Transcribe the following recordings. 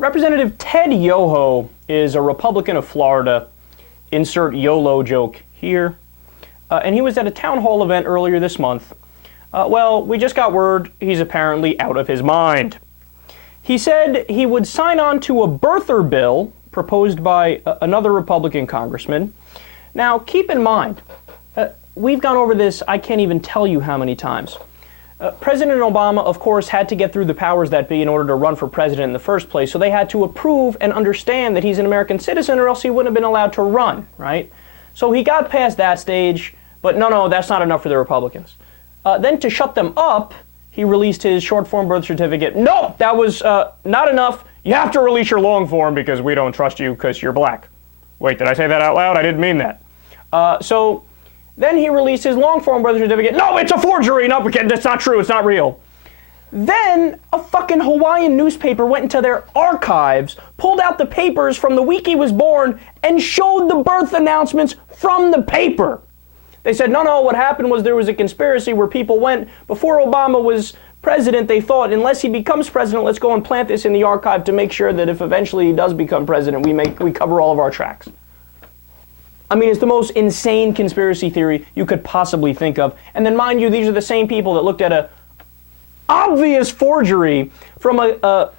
Representative Ted Yoho is a Republican of Florida. Insert YOLO joke here. And he was at a town hall event earlier this month. Well, we just got word he's apparently out of his mind. He said he would sign on to a birther bill proposed by another Republican congressman. Now, keep in mind, we've gone over this, I can't even tell you how many times. President Obama, of course, had to get through the powers that be in order to run for president in the first place, so they had to approve and understand that he's an American citizen or else he wouldn't have been allowed to run, right? So he got past that stage, but no, that's not enough for the Republicans. Then to shut them up, he released his short-form birth certificate. No, that was not enough. You have to release your long form because we don't trust you because you're black. Wait, did I say that out loud? I didn't mean that. So then he released his long-form birth certificate. No, it's a forgery. No, that's not true. It's not real. Then a fucking Hawaiian newspaper went into their archives, pulled out the papers from the week he was born, and showed the birth announcements from the paper. They said, no, what happened was there was a conspiracy where people went, before Obama was president, they thought, unless he becomes president, let's go and plant this in the archive to make sure that if eventually he does become president, we cover all of our tracks. I mean, it's the most insane conspiracy theory you could possibly think of. And then, mind you, these are the same people that looked at a obvious forgery from a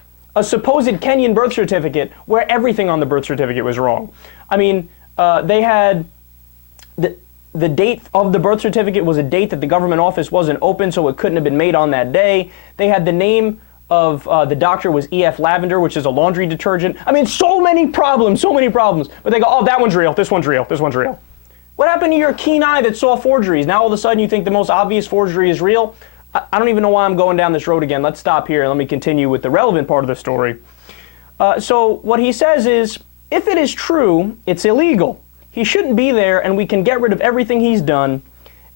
supposed Kenyan birth certificate where everything on the birth certificate was wrong. I mean, they had the date of the birth certificate was a date that the government office wasn't open, so it couldn't have been made on that day. They had the name of the doctor was E.F. Lavender, which is a laundry detergent. I mean, so many problems. But they go, oh, that one's real, this one's real. What happened to your keen eye that saw forgeries? Now all of a sudden you think the most obvious forgery is real? I don't even know why I'm going down this road again. Let's stop here and let me continue with the relevant part of the story. So what he says is, if it is true, it's illegal. He shouldn't be there and we can get rid of everything he's done.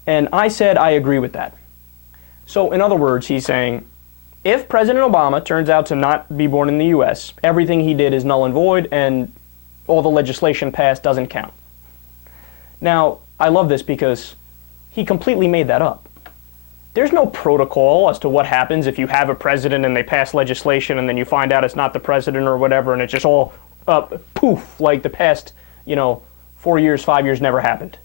And I said I agree with that. So in other words, he's saying, if President Obama turns out to not be born in the U.S., everything he did is null and void, and all the legislation passed doesn't count. Now, I love this because he completely made that up. There's no protocol as to what happens if you have a president and they pass legislation and then you find out it's not the president or whatever, and it's just all poof, like the past, 4 years, 5 years never happened.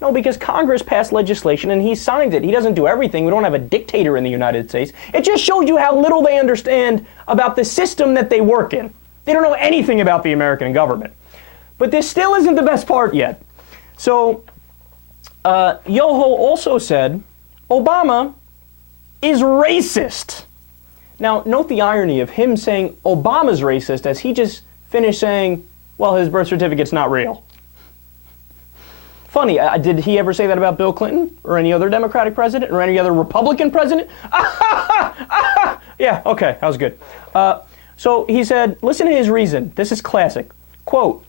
No, because Congress passed legislation and he signed it. He doesn't do everything. We don't have a dictator in the United States. It just shows you how little they understand about the system that they work in. They don't know anything about the American government. But this still isn't the best part yet. So, Yoho also said, Obama is racist. Now, note the irony of him saying Obama's racist as he just finished saying, well, his birth certificate's not real. Funny, did he ever say that about Bill Clinton or any other Democratic president or any other Republican president? Yeah, okay, that was good. So he said, listen to his reason. This is classic. Quote,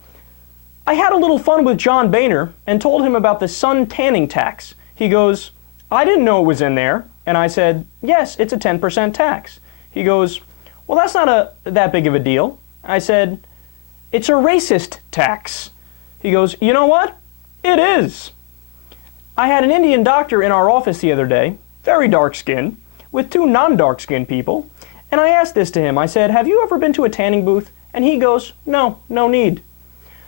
I had a little fun with John Boehner and told him about the sun tanning tax. He goes, I didn't know it was in there. And I said, yes, it's a 10% tax. He goes, well, that's not that big of a deal. I said, it's a racist tax. He goes, you know what? It is. I had an Indian doctor in our office the other day, very dark skinned, with two non-dark skinned people, and I asked this to him. I said, have you ever been to a tanning booth? And he goes, no need.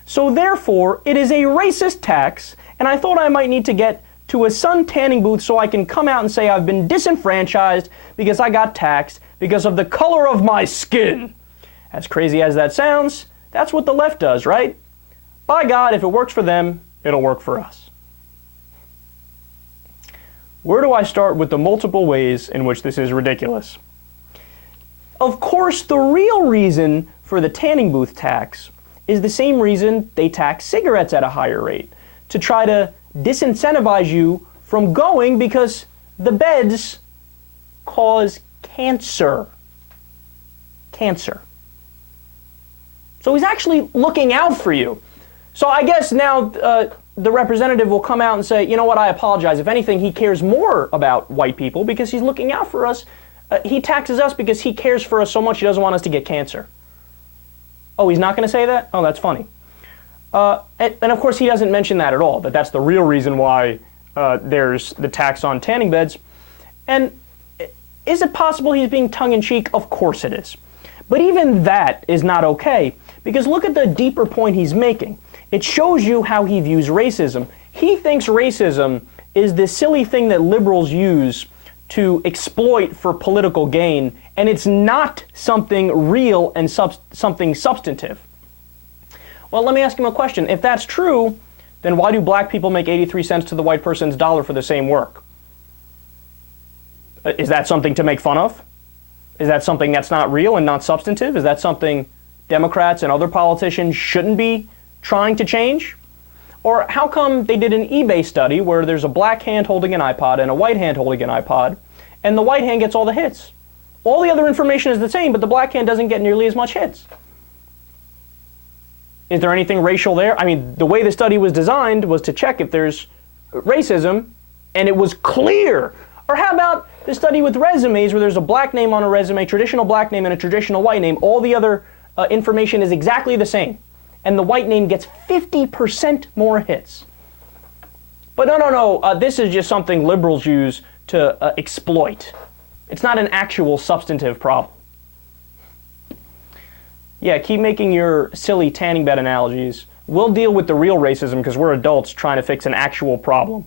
So therefore, it is a racist tax, and I thought I might need to get to a sun tanning booth so I can come out and say I've been disenfranchised because I got taxed because of the color of my skin. As crazy as that sounds, that's what the left does, right? By God, if it works for them, it'll work for us. Where do I start with the multiple ways in which this is ridiculous? Of course, the real reason for the tanning booth tax is the same reason they tax cigarettes at a higher rate, to try to disincentivize you from going because the beds cause cancer. Cancer. So he's actually looking out for you. So I guess now the representative will come out and say, you know what, I apologize. If anything, he cares more about white people because he's looking out for us. He taxes us because he cares for us so much he doesn't want us to get cancer. Oh, he's not going to say that? Oh, that's funny. And of course, he doesn't mention that at all, that that's the real reason why there's the tax on tanning beds. And is it possible he's being tongue-in-cheek? Of course it is. But even that is not okay, because look at the deeper point he's making. It shows you how he views racism. He thinks racism is this silly thing that liberals use to exploit for political gain, and it's not something real and something substantive. Well, let me ask him a question. If that's true, then why do black people make 83 cents to the white person's dollar for the same work? Is that something to make fun of? Is that something that's not real and not substantive? Is that something Democrats and other politicians shouldn't be trying to change? Or how come they did an eBay study where there's a black hand holding an iPod and a white hand holding an iPod, and the white hand gets all the hits? All the other information is the same, but the black hand doesn't get nearly as much hits. Is there anything racial there? I mean, the way the study was designed was to check if there's racism, and it was clear. Or how about the study with resumes where there's a black name on a resume, traditional black name and a traditional white name. All the other information is exactly the same. And the white name gets 50% more hits. But no, this is just something liberals use to exploit. It's not an actual substantive problem. Yeah, keep making your silly tanning bed analogies. We'll deal with the real racism because we're adults trying to fix an actual problem.